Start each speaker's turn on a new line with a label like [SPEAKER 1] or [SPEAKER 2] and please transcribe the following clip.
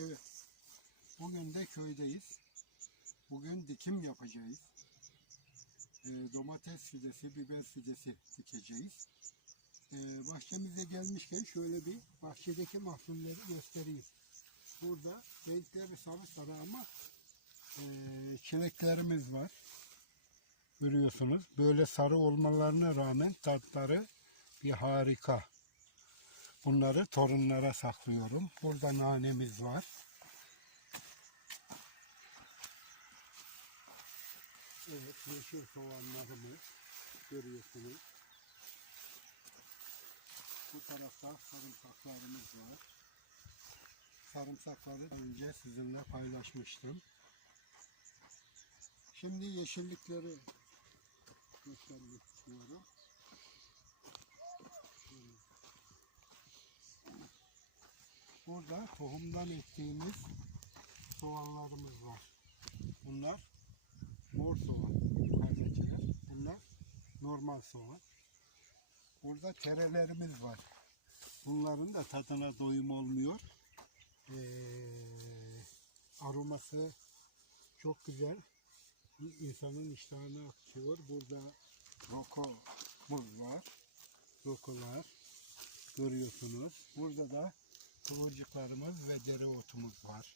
[SPEAKER 1] Evet. Bugün de köydeyiz. Bugün dikim yapacağız. Ee, domates fidesi, biber fidesi dikeceğiz. Ee, bahçemize gelmişken şöyle bir bahçedeki mahsulleri göstereyim. Burada renkleri sarı sarı ama ee, çileklerimiz var. Görüyorsunuz. Böyle sarı olmalarına rağmen tatları bir harika. Bunları torunlara saklıyorum. Burada nanemiz var. Evet, yeşil soğanlarımız görüyorsunuz. Bu tarafta sarımsaklarımız var. Sarımsakları önce sizinle paylaşmıştım. Şimdi yeşillikleri göstermek istiyorum. Burada tohumdan ektiğimiz soğanlarımız var. Bunlar mor soğan yukarıdakiler. Bunlar normal soğan. Burada terelerimiz var. Bunların da tadına doyum olmuyor. Ee, aroması çok güzel. İnsanın iştahını açıyor. Burada rokomuz var. Rokolar görüyorsunuz. Burada da kıvırcıklarımız ve dereotumuz var.